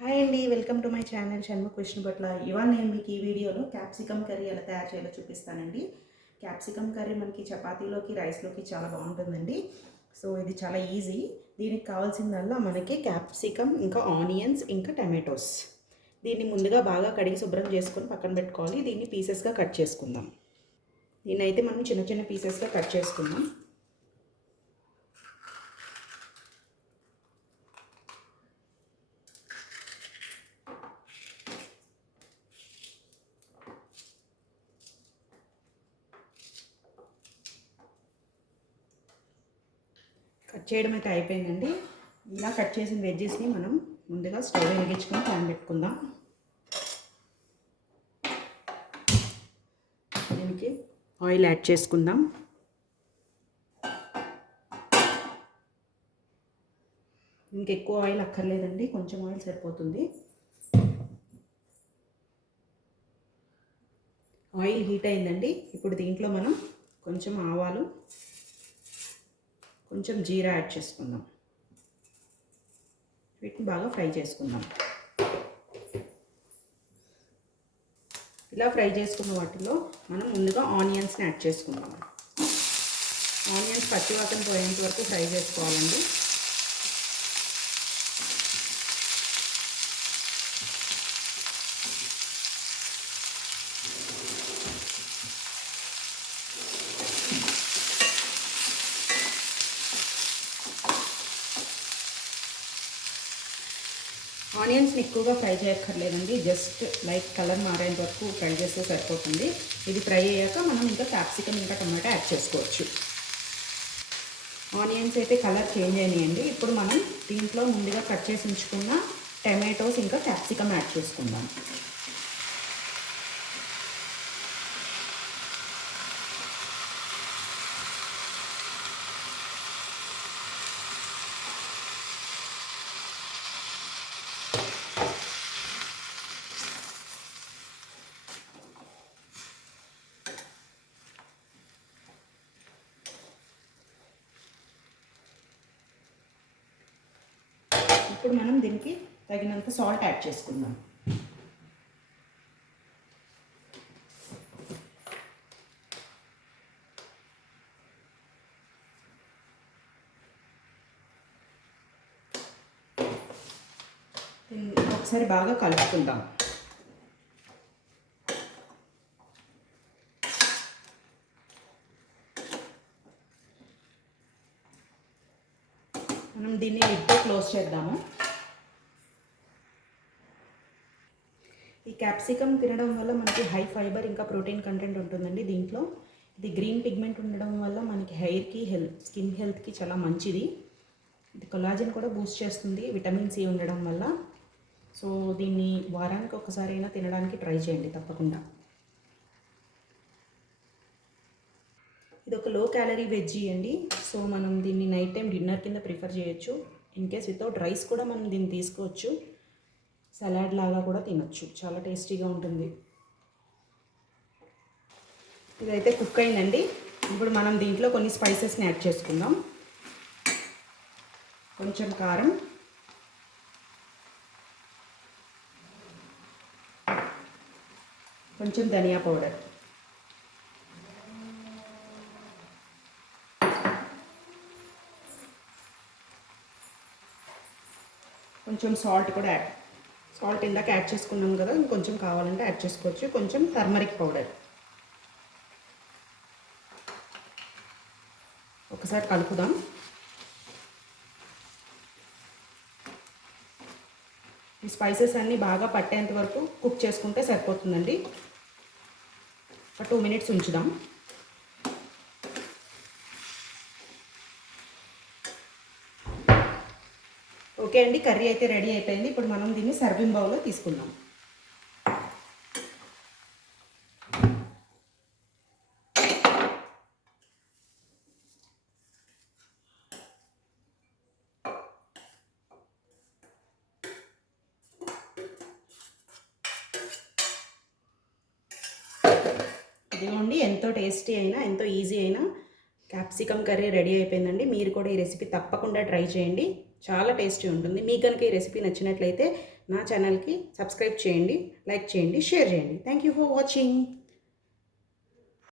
Hi అండి, welcome to my channel Shanmukh Vishnupatla. ఇవాళ నేను మీకు ఈ వీడియోలో క్యాప్సికమ్ కర్రీ ఎలా తయారు చేయాలో చూపిస్తానండి. క్యాప్సికమ్ కర్రీ మనకి చపాతీలోకి రైస్లోకి చాలా బాగుంటుందండి. సో ఇది చాలా ఈజీ. దీనికి కావాల్సిందల్లా మనకి క్యాప్సికమ్, ఇంకా ఆనియన్స్, ఇంకా టమాటోస్. దీన్ని ముందుగా బాగా కడిగి శుభ్రం చేసుకొని పక్కన పెట్టుకోవాలి. దీన్ని పీసెస్గా కట్ చేసుకుందాం. దీన్నైతే మనం చిన్న చిన్న పీసెస్గా కట్ చేసుకుందాం. కట్ చేయడం అయితే అయిపోయిందండి. ఇలా కట్ చేసిన వెజ్జెస్ని మనం ముందుగా స్టవ్ వెలిగించుకొని ప్యాన్ పెట్టుకుందాం. దీనికి ఆయిల్ యాడ్ చేసుకుందాం. ఇంకెక్కువ ఆయిల్ అక్కర్లేదండి, కొంచెం ఆయిల్ సరిపోతుంది. ఆయిల్ హీట్ అయిందండి. ఇప్పుడు దీంట్లో మనం కొంచెం ఆవాలు, కొంచెం జీరా యాడ్ చేసుకుందాం. వీటిని బాగా ఫ్రై చేసుకుందాం. ఇలా ఫ్రై చేసుకున్న వాటిలో మనం ముందుగా ఆనియన్స్ని యాడ్ చేసుకుందాం. ఆనియన్స్ పచ్చివాసన పోయేంత వరకు ఫ్రై చేసుకోవాలండి. ఆనియన్స్ని ఎక్కువగా ఫ్రై చేయక్కర్లేదండి, జస్ట్ లైట్ కలర్ మారేంత వరకు ఫ్రై చేస్తే సరిపోతుంది. ఇది ఫ్రై అయ్యాక మనం ఇంకా క్యాప్సికమ్, ఇంకా టమాటో యాడ్ చేసుకోవచ్చు. ఆనియన్స్ అయితే కలర్ చేంజ్ అయినాయండి. ఇప్పుడు మనం దీంట్లో ముందుగా కట్ చేసి ఉంచుకున్న టమాటోస్, ఇంకా క్యాప్సికమ్ యాడ్ చేసుకుందాం. ఇప్పుడు మనం దీనికి తగినంత సాల్ట్ యాడ్ చేసుకుందాం. ఒకసారి బాగా కలుపుకుందాం. మనం దీన్ని లిడ్తో క్లోజ్ చేద్దాము. ఈ క్యాప్సికమ్ తినడం వల్ల మనకి హై ఫైబర్, ఇంకా ప్రోటీన్ కంటెంట్ ఉంటుందండి దీంట్లో. ఇది గ్రీన్ పిగ్మెంట్ ఉండడం వల్ల మనకి హెయిర్కి, స్కిన్ హెల్త్కి చాలా మంచిది. ఇది కొలాజన్ కూడా బూస్ట్ చేస్తుంది, విటమిన్ సి ఉండడం వల్ల. సో దీన్ని వారానికి ఒకసారి అయినా తినడానికి ట్రై చేయండి తప్పకుండా. ఇది ఒక లో క్యాలరీ వెజ్జీ అండి. సో మనం దీన్ని నైట్ టైం డిన్నర్ కింద ప్రిఫర్ చేయొచ్చు. ఇన్ కేస్ వితౌట్ రైస్ కూడా మనం దీన్ని తీసుకోవచ్చు. సలాడ్ లాగా కూడా తినొచ్చు, చాలా టేస్టీగా ఉంటుంది. ఇదైతే కుక్ అయిందండి. ఇప్పుడు మనం దీంట్లో కొన్ని స్పైసెస్ని యాడ్ చేసుకుందాం. కొంచెం కారం, కొంచెం ధనియా పౌడర్, కొంచెం సాల్ట్ కూడా యాడ్. సాల్ట్ ఇందాక యాడ్ చేసుకున్నాం కదా, ఇంకొంచెం కావాలంటే యాడ్ చేసుకోవచ్చు. కొంచెం టర్మరిక్ పౌడర్. ఒకసారి కలుపుదాం. ఈ స్పైసెస్ అన్నీ బాగా పట్టేంత వరకు కుక్ చేసుకుంటే సరిపోతుందండి. ఒక 2 minutes ఉంచుదాం. ఓకే అండి, కర్రీ అయితే రెడీ అయిపోయింది. ఇప్పుడు మనం దీన్ని సర్వింగ్ బౌల్లో తీసుకుందాం. ఇదిగోండి, ఎంతో టేస్టీ అయినా, ఎంతో ఈజీ అయినా క్యాప్సికమ్ కర్రీ రెడీ అయిపోయిందండి. మీరు కూడా ఈ రెసిపీ తప్పకుండా ట్రై చేయండి. చాలా టేస్టీ ఉంటుంది. మీకు కనుక ఈ రెసిపీ నచ్చినట్లయితే నా ఛానల్కి సబ్స్క్రైబ్ చేయండి, లైక్ చేయండి, షేర్ చేయండి. Thank you for watching.